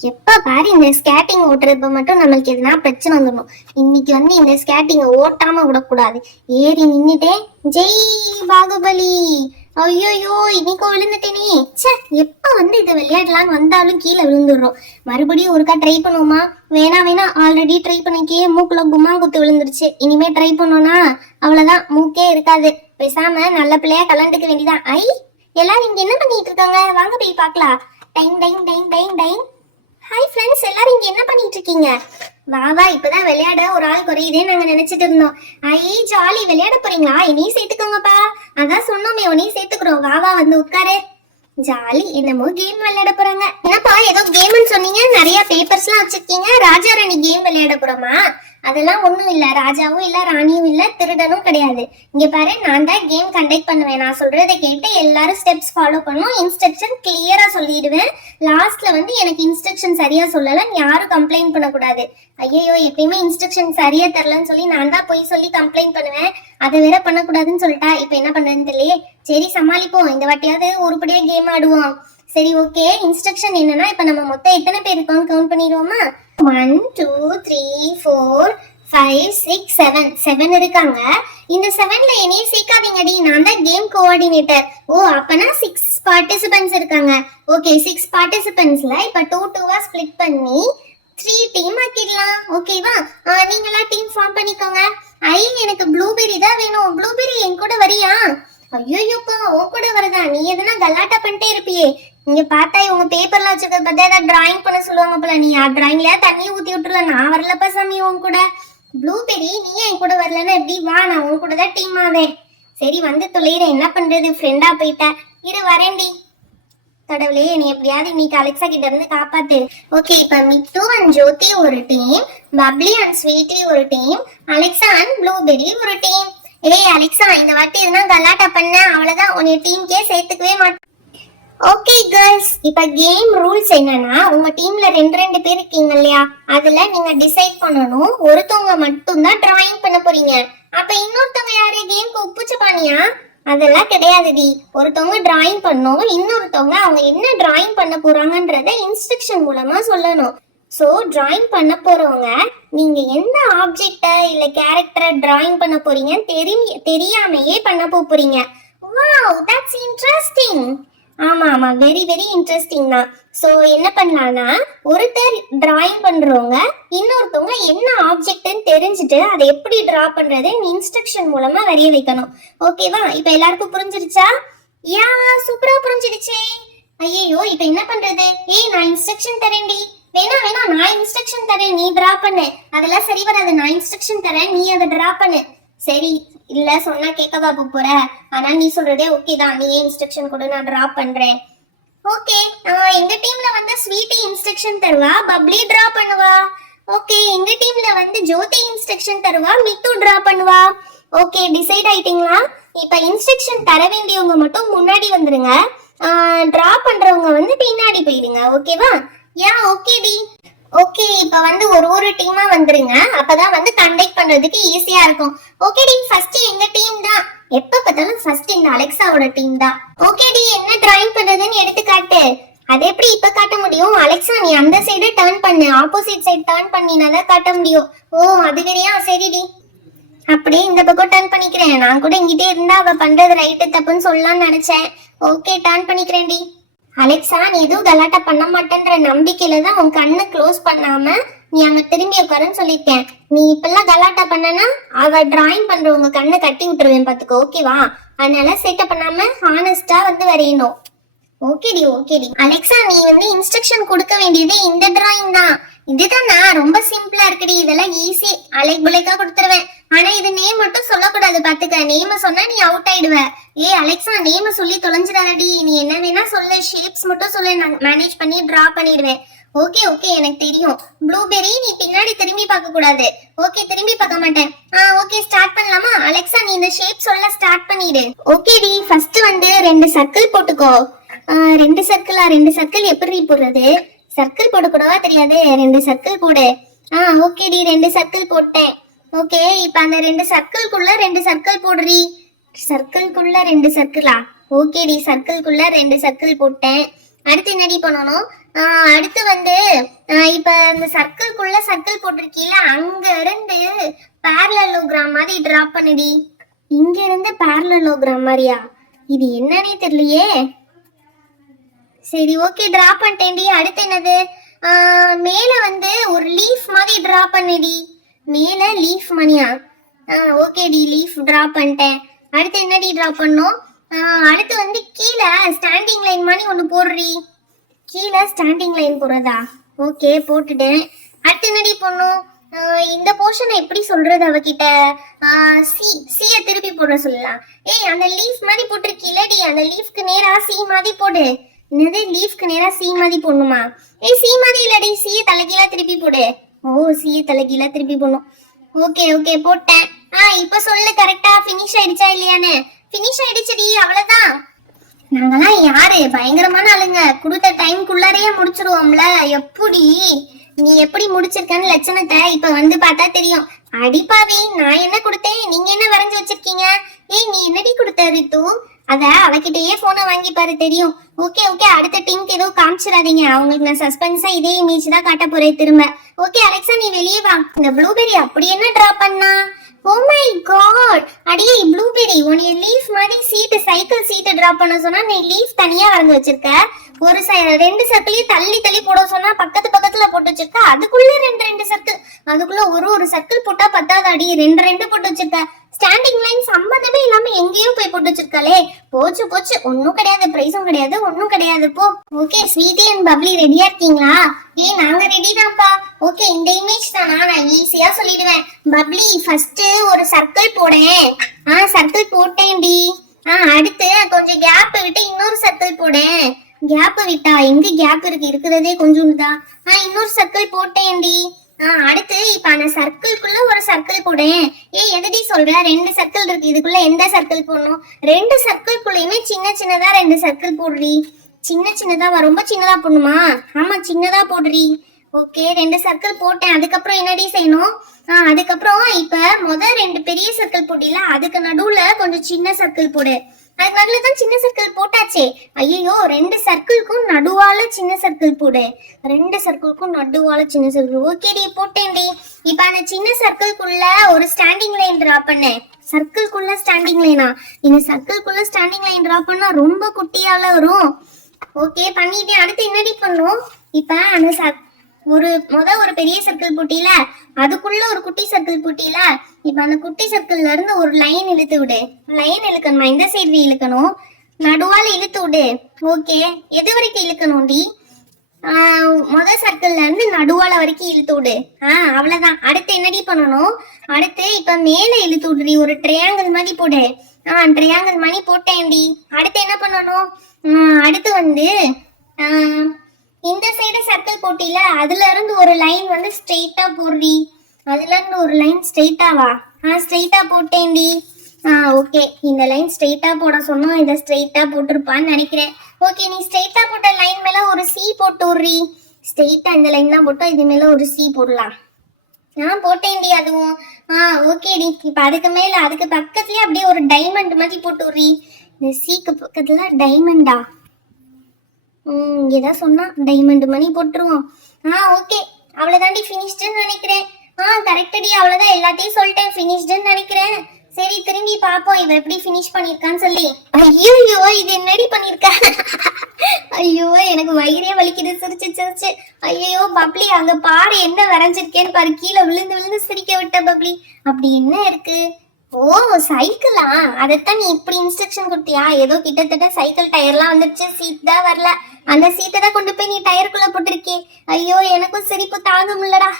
எப்ப பாரு இந்த ஸ்கேட்டிங் ஓட்டுறப்ப மட்டும் நம்மளுக்கு எதுனா பிரச்சனை வந்துடும். இன்னைக்கு வந்து இந்த ஸ்கேட்டிங்க ஓட்டாம விடக்கூடாது. ஏறி நின்னுட்டே ஜெய் பாகுபலி. ஐயோயோ இன்னைக்கு விழுந்துட்டேனே. ச்சே, எப்ப வந்து இதை விளையாடலான்னு வந்தாலும் கீழே விழுந்துடுறோம். மறுபடியும் ஒருக்கா ட்ரை பண்ணுவோமா? வேணா ஆல்ரெடி ட்ரை பண்ணிக்கே மூக்குல கும்மா குத்து விழுந்துருச்சு. இனிமே ட்ரை பண்ணோம்னா அவ்வளவுதான், மூக்கே இருக்காது. பேசாம நல்ல பிள்ளையா கலந்துக்க வேண்டியதான். எல்லாரும் இங்க என்ன பண்ணிட்டு இருக்காங்க? வாங்க போய் பார்க்கலாம். Time time time time time. Hi friends, எல்லாரும் இங்க என்ன பண்ணிட்டு இருக்கீங்க? வா இப்பதான் விளையாட ஒரு ஆள் குறையுதே நாங்க நினைச்சிட்டு இருந்தோம். ஜாலி, விளையாட போறீங்களா? இனியும் சேர்த்துக்கோங்கப்பா. அதான் சொன்னோமே உன்னையும் சேர்த்துக்கிறோம். வா வந்து உட்காரு. ஜாலி, என்னமோ கேம் விளையாட போறாங்க. என்னப்பா ஏதோ கேம்னு சொன்னீங்க, நிறைய பேப்பர்ஸ் எல்லாம் வச்சிருக்கீங்க. ராஜா ராணி கேம் விளையாட போறோமா? அதெல்லாம் ஒண்ணும் இல்ல. ராஜாவும் இல்ல, ராணியும் இல்ல, திருடனும் கிடையாது. இங்க பாரு, நான் தான் கேம் கண்டக்ட் பண்ணுவேன். நான் சொல்றதை கேட்டு எல்லாரும் ஸ்டெப்ஸ் ஃபாலோ பண்ணும். இன்ஸ்ட்ரக்ஷன் கிளியரா சொல்லிடுவேன். லாஸ்ட்ல வந்து எனக்கு இன்ஸ்ட்ரக்ஷன் சரியா சொல்லல யாரும் கம்ப்ளைண்ட் பண்ணக்கூடாது. ஐயோ, எப்பயுமே இன்ஸ்ட்ரக்ஷன் சரியா தரலன்னு சொல்லி நான் தான் போய் சொல்லி கம்ப்ளைண்ட் பண்ணுவேன். அதை வேற பண்ணக்கூடாதுன்னு சொல்லிட்டா. இப்ப என்ன பண்றதுன்னு தெரியல. சரி சமாளிப்போம். இந்த வாட்டியாவது உருப்படியா கேம் ஆடுவோம். சரி ஓகே. இன்ஸ்ட்ரக்ஷன் என்னன்னா, இப்ப நம்ம மொத்தம் எத்தனை பேர் இருக்கோம்னு கவுண்ட் பண்ணிடுவோமா? 1 2 3 4 5 6 7 7 இருக்காங்க. இந்த 7ல என்னைய சேர்க்காதீங்கடி, நான் தான் கேம் கோஆர்டினேட்டர். ஓ, அப்பனா 6 பார்ட்டிசிபென்ட்ஸ் இருக்காங்க. ஓகே, 6 பார்ட்டிசிபென்ட்ஸ்ல இப்ப 2 ஸ்ப்ளிட் பண்ணி 3 டீம் ஆக்கிடலாம். ஓகேவா? நீங்களா டீம் ஃபார்ம் பண்ணிக்கோங்க. எனக்கு ப்ளூபெர்ரி தான் வேணும். ப்ளூபெர்ரி என் கூட வரியா? ஐயோப்பா, உன் கூட வரதா? நீ எதுனா கலாட்டா பண்ணிட்டே இருப்பியே. இங்க பார்த்தா இவங்க பேப்பர்ல வச்சிருக்க பார்த்தா ஏதாவது டிராயிங் பண்ண சொல்லுவாங்க போல. நீ டிராயிங்ல தண்ணி ஊத்தி விட்டுருல. நான் வரலப்பா சாமி உன் கூட. ப்ளூபெர்ரி, நீ என் கூட வரலன்னா எப்படி? வா, நான் உன் கூட தான் டீம் ஆவேன். சரி வந்து தொலைறேன், என்ன பண்றது, ஃப்ரெண்டா போயிட்ட. இரு வரேன்டி. கடவுளே, நீ எப்படியாவது இன்னைக்கு அலெக்சா கிட்ட இருந்து காப்பாத்து. ஓகே, இப்ப மிட்டு அண்ட் ஜோதி ஒரு டீம், பப்ளி அண்ட் ஸ்வீட்டி ஒரு டீம், அலெக்சா அண்ட் ப்ளூபெர்ரி ஒரு டீம். ஏய் அலெக்சா, இந்த வாட்டி எதுனா கலாட்டா பண்ண அவ்வளவுதான், உன்னை டீம்க்கே சேர்த்துக்கவே மாட்டேன். ஓகே கேர்ள்ஸ், இப்ப கேம் ரூல்ஸ் என்னன்னா, உங்க டீம்ல 2 பேர் இருக்கீங்க இல்லையா? அதுல நீங்க டிசைட் பண்ணணும், ஒருத்தவங்க மட்டும் தான் டிராயிங் பண்ண போறீங்க. அப்ப இன்னொருத்தவங்க யாரு? கேம்க்கு உப்புச்சு பானியா? அதெல்லாம் கிடையாதுடி. ஒருத்தவங்க டிராயிங் பண்ணும், இன்னொருத்தவங்க அவங்க என்ன டிராயிங் பண்ண போறாங்கன்றத இன்ஸ்ட்ரக்ஷன் மூலமா சொல்லணும். சோ டிராயிங் பண்ண போறவங்க நீங்க எந்த ஆப்ஜெக்ட இல்ல கேரக்டரை டிராயிங் பண்ண போறீங்க தெரியாமையே பண்ண போறீங்க. Wow, that's interesting. ஆமா, வெரி வெரி இன்ட்ரெஸ்டிங் தான். சோ என்ன பண்ணலாம்னா, ஒருத்தர் டிராயிங் பண்றவங்க இன்னொருத்தவங்க என்ன ஆப்ஜெக்ட்னு தெரிஞ்சுட்டு அதை எப்படி டிரா பண்றது இன்ஸ்ட்ரக்ஷன் மூலமா வரைய வைக்கணும். ஓகேவா? இப்ப எல்லாருக்கும் புரிஞ்சிருச்சா? யா, சூப்பரா புரிஞ்சிடுச்சே. ஐயோ, இப்ப என்ன பண்றது? நான் இன்ஸ்ட்ரக்ஷன் தரேன்டி. வேணா நான் இன்ஸ்ட்ரக்ஷன் தரேன், நீ டிரா பண்ணு. அதெல்லாம் சரி வராது. நான் இன்ஸ்ட்ரக்ஷன் தரேன், நீ அதை டிரா பண்ணு. சரி, இல்ல சொன்னா கேட்கவா போற? ஆனா நீ சொல்றதே ஓகே தான். நீ இன்ஸ்ட்ரக்ஷன் கூட நான் டிரா பண்றேன். ஓகே, எங்க டீம்ல வந்து ஸ்வீட்டி இன்ஸ்ட்ரக்ஷன் தருவா, பப்ளி டிரா பண்ணுவா. ஓகே, எங்க டீம்ல வந்து ஜோதி இன்ஸ்ட்ரக்ஷன் தருவா, மிட்டு டிரா பண்ணுவா. ஓகே, டிசைட் ஆயிட்டீங்களா? இப்ப இன்ஸ்ட்ரக்ஷன் தர வேண்டியவங்க மட்டும் முன்னாடி வந்துருங்க, டிரா பண்றவங்க வந்து பின்னாடி போயிடுங்க. ஓகேவா? Okay D. ஓகே, இப்ப வந்து ஒரு டீமா வந்துருங்க. அப்பதான் வந்து கண்டக்ட் பண்றதுக்கு ஈஸியா இருக்கும். ஓகே டி, ஃபர்ஸ்ட் எங்க டீம் தான். எப்ப பார்த்தாலும் ஃபர்ஸ்ட் இந்த அலெக்சாவோட டீம் தான். ஓகே டி, என்ன டிராயிங் பண்றதுன்னு எடுத்து காட்டு. அது எப்படி இப்ப காட்ட முடியும்? அலெக்சா, நீ அந்த சைடு டர்ன் பண்ணு, ஆப்போசிட் சைடு டர்ன் பண்ணினாதான் காட்ட முடியும். ஓ, அது வேறையா? சரி டி, அப்படியே இந்த பக்கம் டர்ன் பண்ணிக்கிறேன். நான் கூட இங்கிட்டே இருந்தா அவ பண்றது ரைட்டு தப்புன்னு சொல்லலாம்னு நினைச்சேன். ஓகே, டர்ன் பண்ணிக்கிறேன் டி. அலெக்சா, நீ எதுவும் கலாட்டா பண்ண மாட்டேன்ற நம்பிக்கையில தான் உன் கண்ணை க்ளோஸ் பண்ணாம நீ அங்க திரும்பி உட்காருன்னு சொல்லியிருக்கேன். நீ இப்பெல்லாம் கலாட்டா பண்ணனா அவ டிராயிங் பண்றவங்க கண்ணை கட்டி விட்டுருவேன் பாத்துக்கோ. ஓகேவா? அதனால சேட்டை பண்ணாம ஹானஸ்டா வந்து வரையணும். ஓகேடி. அலெக்சா, நீ வந்து இன்ஸ்ட்ரக்ஷன் கொடுக்க வேண்டியது இந்த டிராயிங் தான். இதுதானா? ரொம்ப சிம்பிளா இருக்குடி. இதெல்லாம் ஈஸி, அலைக் புலைக்கா கொடுத்துருவேன். ஆனா இது நேம் மட்டும் சொல்லக்கூடாது பாத்துக்க. நேம சொன்னா நீ அவுட் ஆயிடுவ. அலெக்சா, நேம சொல்லி தொலைஞ்சிடாதடி. நீ என்ன வேணா சொல்லு, ஷேப்ஸ் மட்டும் சொல்லு, நான் மேனேஜ் பண்ணி டிரா பண்ணிடுவேன். ஓகே எனக்கு தெரியும். ப்ளூபெர்ரி, நீ பின்னாடி திரும்பி பார்க்க கூடாது. ஓகே, திரும்பி பார்க்க மாட்டேன். ஓகே, ஸ்டார்ட் பண்ணலாமா? அலெக்சா, நீ இந்த ஷேப் சொல்ல ஸ்டார்ட் பண்ணிடு. ஓகேடி, ஃபர்ஸ்ட் வந்து 2 சர்க்கிள் போட்டுக்கோ. 2 சர்க்கிளா? 2 சர்க்கிள் எப்படி போடுறது? சர்க்கிள் போட கூடவா தெரியாது? 2 சர்க்கிள் போடு. ஓகேடி, 2 சர்க்கிள் போட்டேன். ஓகே, இப்ப அந்த 2 சர்க்கிள்குள்ள 2 சர்க்கிள் போடுறீ. சர்க்கிள்குள்ள 2 சர்க்கிளா? ஓகேடி, சர்க்கிள்குள்ள 2 சர்க்கிள் போட்டேன். அடுத்து என்னடி பண்ணணும்? அடுத்து வந்து இப்ப இந்த சர்க்கிள்குள்ள சர்க்கிள் போட்டிருக்கீல, அங்க இருந்து பேரலலோகிராம் மாதிரி டிராப் பண்ணுடி. இங்க இருந்து பேரலலோகிராம் மாதிரியா? இது என்னன்னே தெரியலையே. சரி ஓகே, டிரா பண்ணிட்டேன்டி. அடுத்து என்னது? மேல வந்து ஒரு லீஃப் மாதிரி டிரா பண்ணுடி. மேல லீஃப் மணியா? ஓகேடி, லீஃப் டிரா பண்ணிட்டேன். அடுத்து என்னடி டிரா பண்ணோம்? அடுத்து வந்து கீழே ஸ்டாண்டிங் லைன் மாதிரி ஒன்று போடுறி. கீழே ஸ்டாண்டிங் லைன் போடுறதா? ஓகே, போட்டுட்டேன். அடுத்து என்னடி பண்ணும்? இந்த போர்ஷனை எப்படி சொல்றது அவகிட்ட? சியை திருப்பி போட சொல்லலாம். ஏய், அந்த லீஃப் மாதிரி போட்டிருக்கீலடி, அந்த லீஃப்க்கு நேரா சி மாதிரி போடு. என்னது, லீஃப்க்கு நேரா சி மாதிரி போடணுமா? ஏய், சி மாதிரி இல்லடி, சியை தலைகீழா திருப்பி போடு. ஓ, சியை தலைகீழா திருப்பி போடணும். ஓகே ஓகே, போட்டேன். இப்ப சொல்லு, கரெக்டா ஃபினிஷ் ஆயிடுச்சா இல்லையான்னு? ஃபினிஷ் ஆயிடுச்சுடி, அவ்வளவுதான். நாங்கெல்லாம் யாரு, பயங்கரமான ஆளுங்க. கொடுத்த டைம்குள்ளாரையே முடிச்சிருவோம்ல. எப்படி நீ எப்படி முடிச்சிருக்கன்னு லட்சணத்தை இப்ப வந்து பார்த்தா தெரியும். அடிப்பாவி, நான் என்ன கொடுத்தேன், நீங்க என்ன வரைஞ்சு வச்சிருக்கீங்க? ஏய், நீ என்னடி கொடுத்த ரித்து? அத அவகிட்டயே போனை வாங்கி பாரு, தெரியும். ஓகே ஓகே, அடுத்த டீமுக்கு எதுவும் காமிச்சிடாதீங்க. அவங்களுக்கு நான் சஸ்பென்ஸா இதே இமேஜ் தான் காட்ட போறேன் திரும்ப. ஓகே அலெக்சா, நீ வெளியே வா. இந்த ப்ளூபெரி அப்படி என்ன டிரா பண்ணா? ஓ மை காட், அடியே ப்ளூபெரி, உன்னைய லீஃப் மாதிரி சீட்டு, சைக்கிள் சீட்டு டிரா பண்ண சொன்னா நீ லீஃப் தனியா வரைஞ்சு வச்சிருக்க. ஒரு ரெண்டு சர்க்கிளையும் தள்ளி தள்ளி போட சொன்னா பக்கத்து பக்கத்துல போட்டு வச்சிருக்க. அதுக்குள்ள ரெண்டு சர்க்கிள், அதுக்குள்ள ஒரு சர்க்கிள் போட்டா பத்தாதாடி, ரெண்டு போட்டு வச்சிருக்க. ஸ்டாண்டிங் லைன் சம்பந்தமே இல்லாம எங்கேயோ போய் போட்டு வச்சிருக்காளே. போச்சு போச்சு, ஒன்னும் கிடையாது, பிரைஸும் கிடையாது, ஒன்னும் கிடையாது போ. ஓகே, ஸ்வீட்டி அண்ட் பப்ளி ரெடியா இருக்கீங்களா? ஏய், நாங்க ரெடி தான்ப்பா. ஓகே, இந்த இமேஜ் தானா? நான் ஈஸியா சொல்லிடுவேன். பப்ளி, ஃபர்ஸ்ட் ஒரு சர்க்கிள் போடேன். சர்க்கிள் போட்டேன்டி. அடுத்து கொஞ்சம் கேப் விட்டு இன்னொரு சர்க்கிள் போடேன். கேப் விட்டா எங்க கேப் இருக்கு? இருக்கிறதே கொஞ்சம் தான். இன்னொரு சர்க்கிள் போட்டேன்டி. அடுத்து இப்ப அந்த சர்க்கிள்குள்ள ஒரு சர்க்கிள் போடேன். எதடி சொல்ற? ரெண்டு சர்க்கிள் இருக்கு, இதுக்குள்ள எந்த சர்க்கிள் போடணும்? ரெண்டு சர்க்கிள்குள்ளயுமே சின்ன சின்னதா ரெண்டு சர்க்கிள் போடுறி. சின்ன சின்னதாவா? ரொம்ப சின்னதா போடணுமா? ஆமா, சின்னதா போடுறி. ஓகே, ரெண்டு சர்க்கிள் போட்டேன். அதுக்கப்புறம் என்னடி செய்யணும்? அதுக்கப்புறம் இப்ப ரெண்டு பெரிய சர்க்கிள் போட்டில, அதுக்கு நடுவுல கொஞ்சம் சின்ன சர்க்கிள் போடு. அதுக்கு நடுவுல தான் சின்ன சர்க்கிள் போட்டாச்சே. ஐயோ, ரெண்டு சர்க்கிள்க்கும் நடுவால சின்ன சர்க்கிள் போடு. ரெண்டு சர்க்கிள்க்கும் நடுவால சின்ன சர்க்கிள். ஓகேடி, போட்டேன்டி. இப்ப அந்த சின்ன சர்க்கிள்குள்ள ஒரு ஸ்டாண்டிங் லைன் டிரா பண்ணேன். சர்க்கிள்குள்ள ஸ்டாண்டிங் லைனா? இந்த சர்க்கிள்குள்ள ஸ்டாண்டிங் லைன் டிரா பண்ணா ரொம்ப குட்டியால வரும். ஓகே, பண்ணிட்டேன். அடுத்து என்னடி பண்ணும்? இப்ப அந்த ஒரு பெரிய சர்க்கிள் போட்டியில, அதுக்குள்ள ஒரு குட்டி சர்க்கிள் போட்டியில, இப்ப அந்த குட்டி சர்க்கிள்ல இருந்து ஒரு லைன் இழுத்து விடு. லைன் இழுக்கணுமா? இந்த சைடு இழுக்கணும், நடுவால இழுத்து விடு. ஓகே, எது வரைக்கும் இழுக்கணும்டி? சர்க்கிள்ல இருந்து நடுவால வரைக்கும் இழுத்து விடு. அவ்வளவுதான். அடுத்து என்னடி பண்ணணும்? அடுத்து இப்ப மேல இழுத்து விடுறி. ஒரு ட்ரையாங்கிள் மாதிரி போடு. ட்ரையாங்கிள் மாதிரி போட்டேன்டி. அடுத்து என்ன பண்ணணும்? அடுத்து வந்து இந்த சைடு சர்க்கிள் போட்டில, அதுல இருந்து ஒரு லைன் வந்து ஸ்ட்ரெயிட்டா போடுறி. அதுல இருந்து ஒரு லைன் ஸ்ட்ரெயிட்டாவா? ஸ்ட்ரெயிட்டா போட்டேன்டி. ஓகே, இந்த லைன் ஸ்ட்ரெயிட்டா போட சொன்னோம், இதை ஸ்ட்ரெயிட்டா போட்டிருப்பான்னு நினைக்கிறேன். ஓகே, நீ ஸ்ட்ரெயிட்டா போட்ட லைன் மேல ஒரு சி போட்டு விடுறி. ஸ்ட்ரெயிட்டா இந்த லைன் தான் போட்டோம், இது மேல ஒரு சி போடலாம். போட்டேன்டி அதுவும். ஓகேடி. இப்ப அதுக்கு மேல, அதுக்கு பக்கத்துலயே அப்படியே ஒரு டைமண்ட் மாதிரி போட்டு விடுறி. இந்த சிக்கு பக்கத்துல டைமண்டா? ஏதா சொன்னா டைமண்ட் மணி போட்டுருவோம். ஓகே, அவ்வளவுதாண்டி, ஃபினிஷ்டுன்னு நினைக்கிறேன். கரெக்டடி, அவ்வளவுதான், எல்லாத்தையும் சொல்லிட்டேன், ஃபினிஷ்டுன்னு நினைக்கிறேன். சரி, திரும்பி பாப்போம் இவ எப்படி ஃபினிஷ் பண்ணிருக்கான்னு சொல்லி. ஐயோ, இது என்னடி பண்ணிருக்க? ஐயோ, எனக்கு வயிறே வலிக்குது சிரிச்சு சிரிச்சு. ஐயோ பப்ளி, அங்க பாரு என்ன வரைஞ்சிருக்கேன்னு பாரு. கீழே விழுந்து விழுந்து சிரிக்க விட்ட பப்ளி. அப்படி என்ன இருக்கு? ஓ, சைக்கிளா? அதைத்தான் நீ இப்படி இன்ஸ்ட்ரக்ஷன் கொடுத்தியா? ஏதோ கிட்டத்தட்ட சைக்கிள் டயர்லாம் வந்துருச்சு, சீட் தான் வரல. அந்த சீட்டை தான் கொண்டு போய் நீ டயருக்குள்ள போட்டிருக்கே. ஐயோ, எனக்கும் சிரிப்பு தாங்க முடியலடா.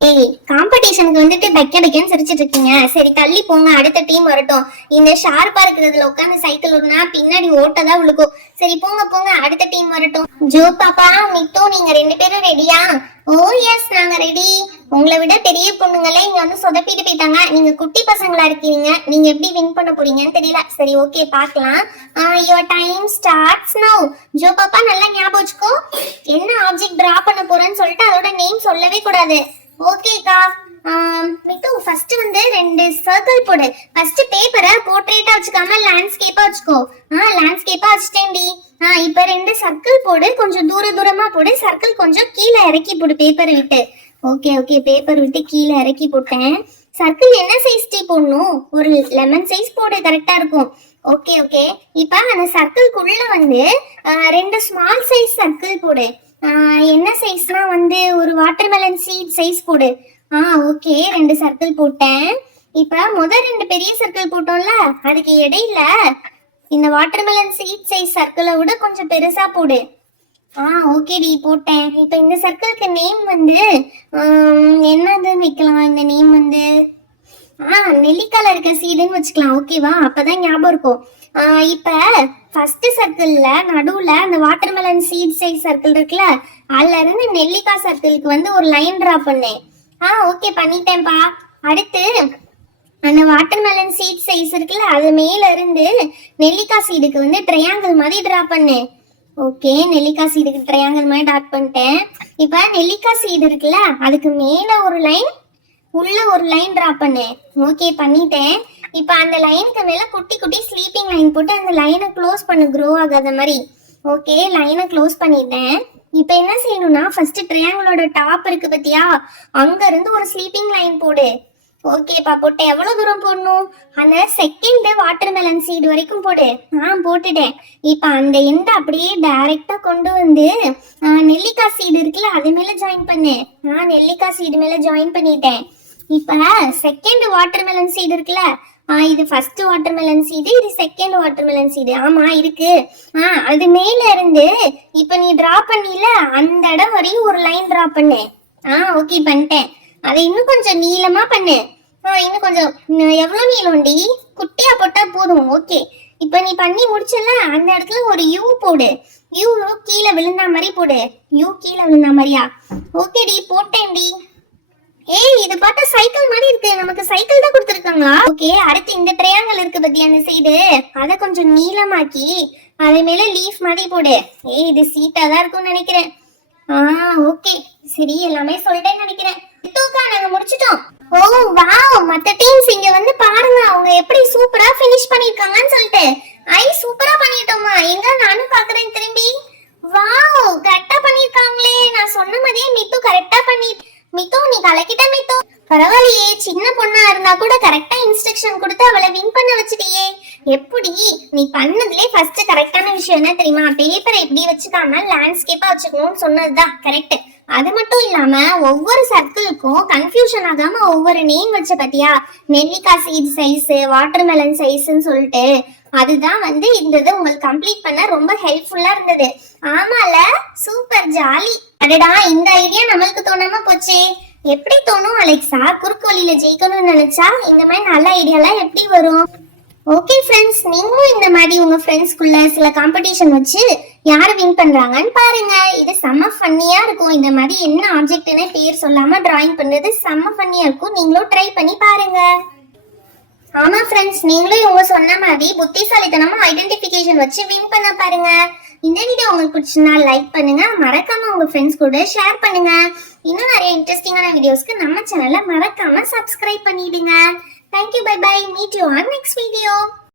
ஏய், காம்படிஷனுக்கு வந்துட்டு பக்கன்னு சிரிச்சிட்டு இருக்கீங்க. சரி, தள்ளி போங்க, அடுத்த டீம் வரட்டும். இந்த ஷார்ப்பா இருக்கிறதுல உட்காந்து சைக்கிள் ஓடுனா பின்னாடி ஓட்டதான் விழுக்கும். சரி, போங்க போங்க, அடுத்த டீம் வரட்டும். ஜோ பாப்பா, மிட்டு, நீங்க ரெண்டு பேரும் ரெடியா? ஓ எஸ், நாங்க ரெடி. உங்களை விட பெரிய பொண்ணுங்களே இங்க வந்து சொதப்பிட்டு போயிட்டாங்க. நீங்க குட்டி பசங்களா இருக்கீங்க. நீங்க எப்படி வின் பண்ண போறீங்கன்னு தெரியல. சரி, ஓகே, பாக்கலாம். Your time starts now. Joe பாப்பா, நல்லா ஞாபகம் வச்சுக்கோ. என்ன ஆப்ஜெக்ட் டிரா பண்ண போறேன்னு சொல்லிட்டு அதோட நேம் சொல்லவே கூடாது. ஓகேக்கா. மிட்டு ஃபர்ஸ்ட் வந்து ரெண்டு சர்க்கிள் போடு. ஃபர்ஸ்ட் பேப்பரை போர்ட்ரேட்டா வச்சுக்காம லேண்ட்ஸ்கேப்பா வச்சுக்கோ. லேண்ட்ஸ்கேப்பா வச்சுட்டேன்டி. இப்போ ரெண்டு சர்க்கிள் போடு, கொஞ்சம் தூரமா போடு. சர்க்கிள் கொஞ்சம் கீழே இறக்கி போடு பேப்பர் விட்டு. ஓகே ஓகே, பேப்பர் விட்டு கீழே இறக்கி போட்டேன். சர்க்கிள் என்ன சைஸ் டீ போடணும்? ஒரு லெமன் சைஸ் போடு, கரெக்டா இருக்கும். ஓகே ஓகே, இப்போ அந்த சர்க்கிள்குள்ள வந்து ரெண்டு ஸ்மால் சைஸ் சர்க்கிள் போடு. என்ன சைஸ்னா வந்து ஒரு வாட்டர்மெலன் சீட் சைஸ் போடு. ஓகே, ரெண்டு சர்க்கிள் போட்டேன். இப்ப ரெண்டு பெரிய சர்க்கிள் போட்டோம்ல, அதுக்கு இடையில இந்த வாட்டர்மெலன் சீட் சைஸ் சர்க்கிளை விட கொஞ்சம் பெருசா போடு. ஓகேடி, போட்டேன். இப்ப இந்த சர்க்கிளுக்கு நேம் வந்து என்னது வைக்கலாம்? இந்த நேம் வந்து நெல்லிக்கால இருக்க சீடுன்னு வச்சுக்கலாம். ஓகேவா? அப்பதான் ஞாபகம் இருக்கும். இப்ப ஃபர்ஸ்ட் சர்க்கிள்ல நடுவுல அந்த வாட்டர்மெலன் சீட் சைஸ் சர்க்கிள் இருக்குல்ல, அதுல இருந்து நெல்லிக்காய் சர்க்கிளுக்கு வந்து ஒரு லைன் டிரா பண்ணேன். ஓகே, பண்ணிட்டேன்ப்பா. அடுத்து அந்த வாட்டர்மெலன் சீட் சைஸ் இருக்குல்ல, அது மேல இருந்து நெல்லிக்காய் சீடுக்கு வந்து ட்ரையாங்கிள் மாதிரி டிரா பண்ணேன். ஓகே, நெல்லிக்காய் சீடுக்கு ட்ரையாங்கிள் மாதிரி டாட் பண்ணிட்டேன். இப்ப நெல்லிக்காய் சீடு இருக்குல்ல, அதுக்கு மேல ஒரு லைன், உள்ள ஒரு லைன் டிரா பண்ணேன். ஓகே, பண்ணிட்டேன். இப்போ அந்த லைனுக்கு மேல குட்டி குட்டி ஸ்லீப்பிங் லைன் போட்டு அந்த லைனை க்ளோஸ் பண்ணு, க்ரோ ஆகாத மாதிரி. ஓகே, லைனை க்ளோஸ் பண்ணிட்டேன். இப்போ என்ன செய்யணும்னா, ஃபர்ஸ்ட் ட்ரையாங்கிளோட டாப் இருக்கு பத்தியா, அங்க இருந்து ஒரு ஸ்லீப்பிங் லைன் போடு. ஓகேப்பா, போட்டு எவ்வளவு தூரம் போடணும்? அந்த செகண்ட் வாட்டர்மெலன் சீடு வரைக்கும் போடு. போட்டுட்டேன். இப்போ அந்த எண்டை அப்படியே டைரக்டா கொண்டு வந்து நெல்லிக்காய் சீடு இருக்குல்ல, அது மேல ஜாயின் பண்ணு. நெல்லிக்காய் சீடு மேல ஜாயின் பண்ணிட்டேன். இப்ப செகண்ட் வாட்டர்மெலன் சீடு இருக்குல்ல, இது ஃபர்ஸ்ட் வாட்டர்மெலன் சீடு, இது செகண்ட் வாட்டர்மெலன் சீடு. ஆமா இருக்கு. அது மேல இருந்து இப்ப நீ டிரா பண்ணில அந்த இடம் வரையும் ஒரு லைன் டிரா பண்ணு. ஓகே, பண்ணிட்டேன். அதை இன்னும் கொஞ்சம் நீளமா பண்ணு. இன்னும் கொஞ்சம், எவ்வளவு நீளம்டி? குட்டியா போட்டா போதும். ஓகே, இப்ப நீ பண்ணி முடிச்சல, அந்த இடத்துல ஒரு யூ போடு. யூ கீழே விழுந்தா மாதிரி போடு. யூ கீழே விழுந்தா மாதிரியா? ஓகேடி, போட்டேன்டி. இது பார்த்தா சைக்கிள் மாதிரி இருக்கு. நமக்கு சைக்கிள் தான் கொடுத்துருக்காங்க. ஓகே, அடுத்து இந்த ட்ரையாங்கிள் இருக்கு பத்தி அந்த சைடு, அதை கொஞ்சம் நீளமாக்கி அது மேல லீஃப் மாதிரி போடு. இது சீட்டா தான் இருக்கும்னு நினைக்கிறேன். ஓகே, சரி, எல்லாமே சொல்லிட்டேன்னு நினைக்கிறேன். நாங்க முடிச்சிட்டோம். ஓ வாவ், மத்த டீம்ஸ் இங்க வந்து பாருங்க, அவங்க எப்படி சூப்பரா ஃபினிஷ் பண்ணிருக்காங்கன்னு சொல்லிட்டு. சூப்பரா பண்ணிட்டோமா? எங்க நானும் பாக்குறேன் திரும்பி. வாவ், கரெக்டா பண்ணிருக்காங்களே. நான் சொன்ன மாதிரியே மித்து கரெக்டா பண்ணி. மித்து, நீ கலக்கிட்ட மித்து. பரவாயில்லையே, சின்ன பொண்ணா இருந்தா கூட கரெக்டா இன்ஸ்ட்ரக்ஷன் கொடுத்து அவளை வின் பண்ண வச்சிட்டியே. எப்படி? நீ பண்ணதுலயே ஃபர்ஸ்ட் கரெக்டான விஷயம் என்ன தெரியுமா? பேப்பரை இப்படி வச்சுக்காம லேண்ட்ஸ்கேப்பா வச்சுக்கணும்னு சொன்னதுதான் கரெக்ட். அது மட்டும் இல்லாம ஒவ்வொரு சர்க்கிளுக்கும் கன்ஃபியூஷன் ஆகாம ஒவ்வொரு நேம் வச்ச பத்தியா, நெல்லிக்காய் சீட் சைஸ், வாட்டர்மெலன் சைஸ்ன்னு சொல்லிட்டு. அதுதான் வந்து இந்த இது உங்களுக்கு கம்ப்ளீட் பண்ண ரொம்ப ஹெல்ப்ஃபுல்லா இருந்தது. ஆமால, சூப்பர் ஜாலி. அடடா, இந்த ஐடியா நம்மளுக்கு தோணாம போச்சே. எப்படி தோணும் அலெக்சா? குறுக்கு வழியில ஜெயிக்கணும்னு நினைச்சா இந்த மாதிரி நல்ல ஐடியாலாம் எப்படி வரும்? ஓகே ஃப்ரெண்ட்ஸ், நீங்களும் இந்த மாதிரி உங்க ஃப்ரெண்ட்ஸ்குள்ள சில காம்படிஷன் வச்சு யாரு வின் பண்றாங்கன்னு பாருங்க. இது செம்ம ஃபன்னியா இருக்கும். இந்த மாதிரி என்ன ஆப்ஜெக்ட்னு பேர் சொல்லாம டிராயிங் பண்றது செம்ம ஃபன்னியா இருக்கும். நீங்களும் ட்ரை பண்ணி பாருங்க. ஆமா ஃப்ரெண்ட்ஸ், நீங்களும் இவங்க சொன்ன மாதிரி புத்திசாலித்தனமா ஐடென்டிஃபிகேஷன் வச்சு வின் பண்ண பாருங்க. இந்த வீடியோ உங்களுக்கு பிடிச்சிருந்தா லைக் பண்ணுங்க, மறக்காம உங்க ஃப்ரெண்ட்ஸ் கூட ஷேர் பண்ணுங்க. இன்னும் நிறைய இன்ட்ரெஸ்டிங்கான வீடியோஸ்க்கு நம்ம சேனலை மறக்காம சப்ஸ்கிரைப் பண்ணிடுங்க. Thank you, bye bye. Meet you on next video.